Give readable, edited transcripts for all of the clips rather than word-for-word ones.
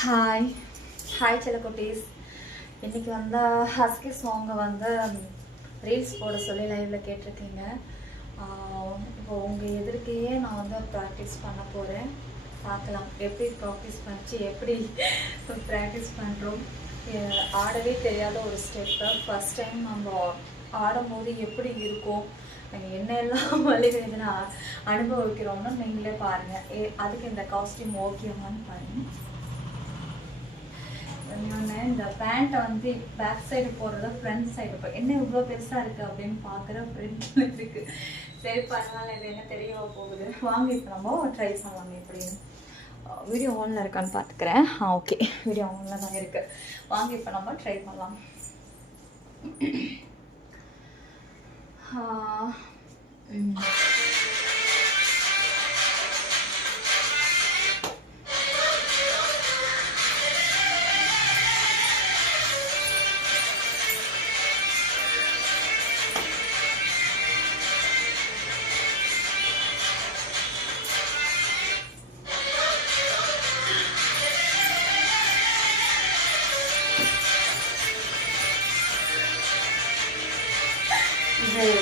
Hi hi செல்லக்குட்டீஸ். இன்றைக்கி வந்து husky சாங்கை வந்து ரீல்ஸ் போட சொல்லி லைவில் கேட்டிருக்கீங்க. இப்போ உங்கள் எதிர்க்கையே நான் வந்து ப்ராக்டிஸ் பண்ண போகிறேன். பார்க்கலாம் எப்படி ப்ராக்டிஸ் பண்ணிச்சு, எப்படி ப்ராக்டிஸ் பண்ணுறோம். ஆடவே தெரியாத ஒரு ஸ்டெப்பை ஃபஸ்ட் டைம் நம்ம ஆடும்போது எப்படி இருக்கும், என்னெல்லாம் வழி வேணுன்னா அனுபவிக்கிறோம்னு நீங்களே பாருங்கள். அதுக்கு இந்த காஸ்டியூம் ஓகேவான்னு பாருங்கள். இன்னொன்று, இந்த பேண்ட்டை வந்து பேக் சைடு போடுறத ஃப்ரண்ட் சைடு என்ன இவ்வளோ பெருசாக இருக்குது அப்படின்னு பார்க்குற ஃப்ரெண்ட்ல இருக்குது. சரி பரவாயில்ல, இது என்ன தெரிய போகுது. வாங்க இப்போ நம்ம ட்ரை பண்ணலாங்க எப்படின்னு. வீடியோ ஆனில் இருக்கான்னு பார்த்துக்கிறேன். ஓகே, வீடியோ ஆனில் தான் இருக்குது. வாங்க இப்போ நம்ம ட்ரை பண்ணலாம்.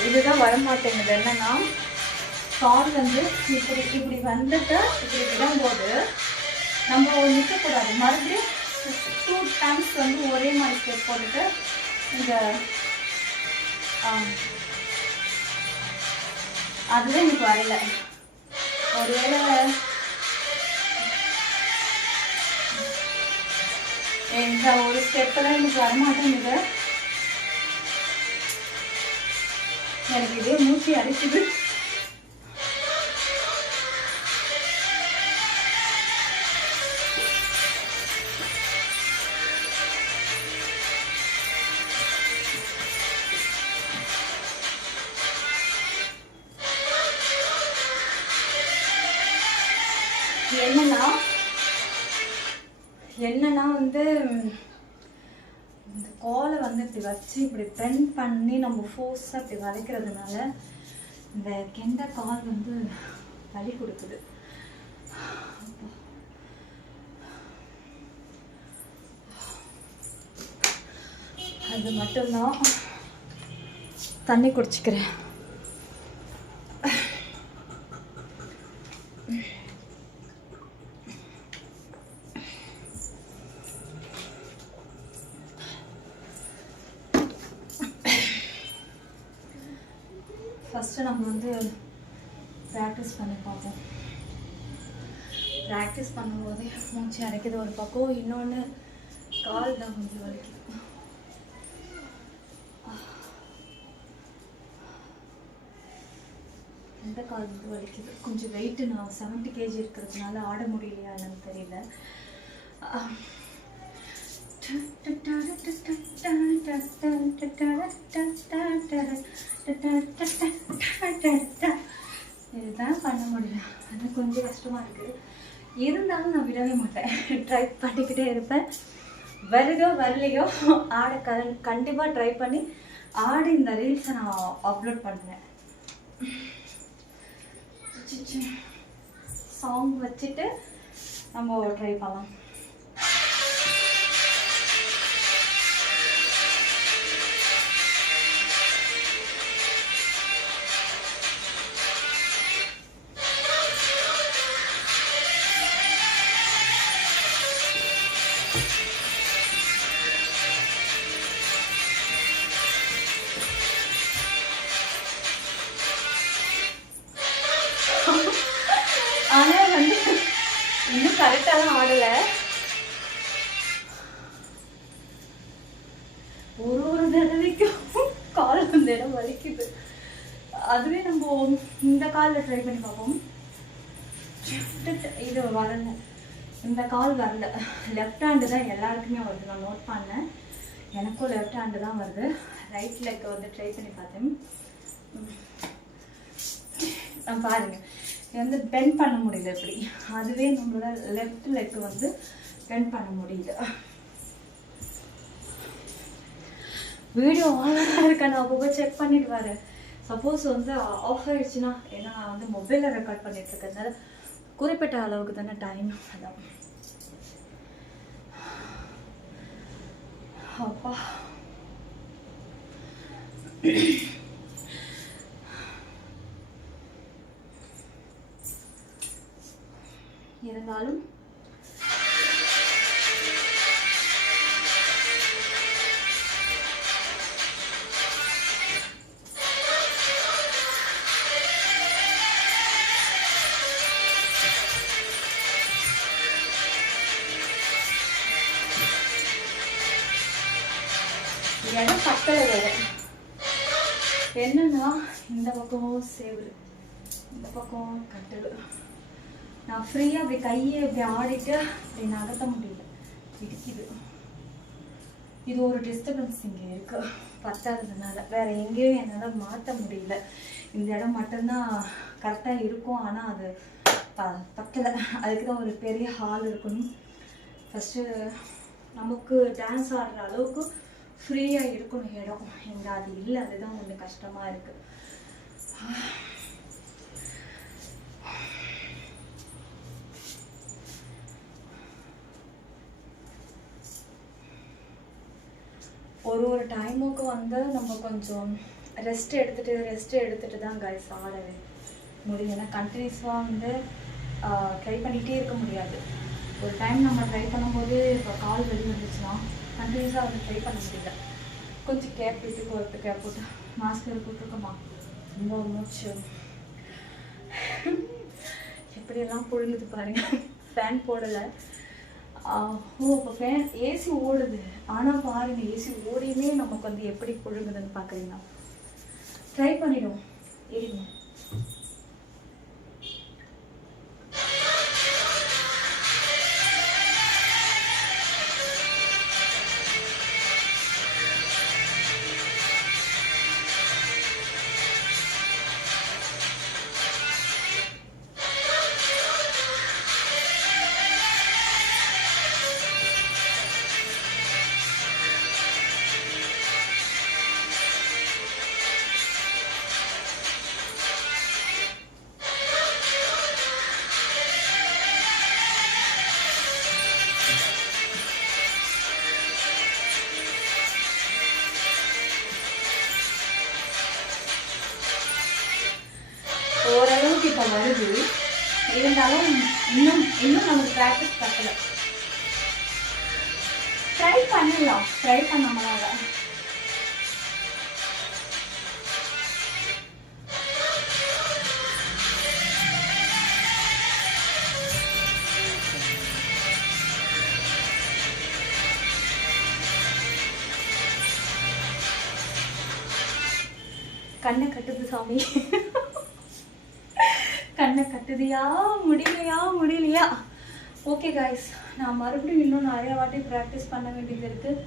இதுதான் வரமாட்டேங்குது. என்னன்னா கால் வந்து இப்படி வந்துட்டு இப்படி விடும்போது நம்ம நிற்கக்கூடாது. மறுபடியும் 2 டைம்ஸ் வந்து ஒரே மாதிரி ஸ்டெப் போட்டுட்டு இந்த அதுதான் எனக்கு வரல. ஒருவேளை இந்த ஒரு ஸ்டெப்பெல்லாம் எனக்கு வரமாட்டேங்குது. எனக்கு இதே மூச்சு அடிக்குது. என்னன்னா வந்து இந்த காலை வந்து இப்படி வச்சு இப்படி பெண்ட் பண்ணி நம்ம ஃபோர்ஸாக இப்படி வளைக்கிறதுனால இந்த கெண்ட கால் வந்து வலி கொடுக்குது. அது மட்டும்தான். தண்ணி குடிச்சுக்கிறேன். ஃபஸ்ட்டு நம்ம வந்து ப்ராக்டிஸ் பண்ணி பார்ப்போம். ப்ராக்டிஸ் பண்ணும்போதே மூச்சு அடைக்குது ஒரு பக்கம், இன்னொன்று கால் தான் கொஞ்சம் வலிக்குது. எந்த கால் வந்து வலிக்குது, கொஞ்சம் வெயிட்டு. நான் 70 kg இருக்கிறதுனால ஆட முடியலையா என்னன்னு தெரியல. இதுதான் பண்ண முடியல. அது கொஞ்சம் கஷ்டமாக இருக்குது. இருந்தாலும் நான் விடவே மாட்டேன். ட்ரை பண்ணிக்கிட்டே இருப்பேன். வருதோ வரலையோ ஆட கண்டிப்பாக ட்ரை பண்ணி ஆடி இந்த ரீல்ஸை நான் அப்லோட் பண்ணுறேன். சாங் வச்சுட்டு நம்ம ட்ரை பண்ணலாம். ஆனால் வந்து இன்னும் கரெக்டாக தான் ஆடலை. ஒரு தடவைக்கும் கால் அந்த இடம் வலிக்குது. அதுவே நம்ம இந்த காலில் ட்ரை பண்ணி பார்ப்போம். இது வரல, இந்த கால் வரல. லெஃப்ட் ஹேண்டு தான் எல்லாருக்குமே வருது. நான் நோட் பண்ணேன், எனக்கும் லெஃப்ட் ஹேண்டு தான் வருது. ரைட் லெக் வந்து ட்ரை பண்ணி பார்த்தேன். பாருங்க, வந்து பெண்ட் பண்ண முடியல இப்படி. அதுவே நம்மளோட லெஃப்ட் லெக் வந்து பெண்ட் பண்ண முடியுது. வீடியோ ஆன்லைனாக இருக்கா நான் அப்போ செக் பண்ணிட்டு வரேன். சப்போஸ் வந்து ஆஃப் ஆயிடுச்சுன்னா, ஏன்னா நான் வந்து மொபைலில் ரெக்கார்ட் பண்ணிட்டு இருக்கிறதுனால குறிப்பிட்ட அளவுக்கு தானே டைம். அதான் அப்பா இருந்தாலும் இடம் பக்கல வரும் என்னன்னா இந்த பக்கம் சேவல் இந்த பக்கம் கட்டல் நான் ஃப்ரீயாக அப்படி கையை இப்படி ஆடிட்டு அப்படி நகர்த்த முடியல இடிக்குது இது ஒரு டிஸ்டர்பன்ஸ் இங்கே இருக்கு பத்தாததுனால வேற எங்கேயும் என்னால் மாற்ற முடியல இந்த இடம் மட்டும்தான் கரெக்டாக இருக்கும் ஆனால் அது பத்தலை அதுக்கு தான் ஒரு பெரிய ஹால் இருக்கணும் ஃபஸ்ட்டு நமக்கு டான்ஸ் ஆடுற அளவுக்கு ஃப்ரீயாக இருக்கணும் இடம் எங்கே அது இல்லை அதுதான் கொஞ்சம் கஷ்டமாக இருக்குது ஒரு டைமுக்கு வந்து நம்ம கொஞ்சம் ரெஸ்ட் எடுத்துட்டு தான் கைஸ் ஆடவே முடியும் ஏன்னா கண்டினியூஸாக வந்து ட்ரை பண்ணிகிட்டே இருக்க முடியாது ஒரு டைம் நம்ம ட்ரை பண்ணும்போது இப்போ கால் வெளியே வந்துச்சுன்னா கண்டினியூஸாக வந்து ட்ரை பண்ண முடியல கொஞ்சம் கேப் விட்டு ஒருத்த கேப் போட்டு மாஸ்க் போட்டுருக்கோமா ரொம்ப மூச்சு எப்படியெல்லாம் புழுங்குது பாருங்க ஃபேன் போடலை ஓ இப்போ ஃபேன் ஏசி ஓடுது ஆனால் பாருங்க ஏசி ஓடியுமே நமக்கு வந்து எப்படி புழுங்குதுன்னு பார்க்குறீங்களா ட்ரை பண்ணிடும் ஏறிங்க ஓரளவுக்கு இப்போ வருது இருந்தாலும் இன்னும் நமக்கு ப்ராக்டிஸ் பத்தல ட்ரை பண்ணலாம் ட்ரை பண்ணாமலாம் கண்ணை கட்டுது சாமி கண்ணை கட்டுதியா முடியலையா ஓகே காய்ஸ் நான் மறுபடியும் இன்னும் நிறைய வாட்டி ப்ராக்டிஸ் பண்ண வேண்டியது இருக்குது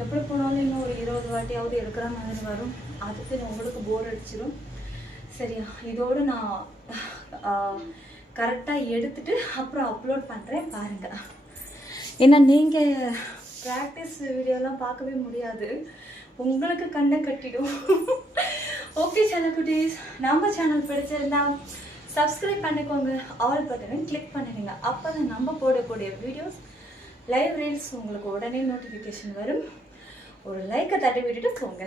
எப்படி போனாலும் இன்னும் ஒரு 20 வாட்டியாவது எடுக்கிற மாதிரி வரும் அதுக்கு உங்களுக்கு போர் அடிச்சிடும் சரியா இதோடு நான் கரெக்டாக எடுத்துட்டு அப்புறம் அப்லோட் பண்ணுறேன் பாருங்கள் ஏன்னா நீங்கள் ப்ராக்டிஸ் வீடியோலாம் பார்க்கவே முடியாது உங்களுக்கு கண்ணை கட்டிடும் ஓகே செல்லக்குட்டீஸ் நம்ம சேனல் பிடிச்சிருந்தா சப்ஸ்கிரைப் பண்ணிக்கோங்க ஆல் பட்டனை கிளிக் பண்ணிடுங்க அப்போ தான் நம்ம போடக்கூடிய வீடியோஸ் லைவ் ரீல்ஸ் உங்களுக்கு உடனே நோட்டிஃபிகேஷன் வரும் ஒரு லைக்கை தட்டி விட்டுட்டு போங்க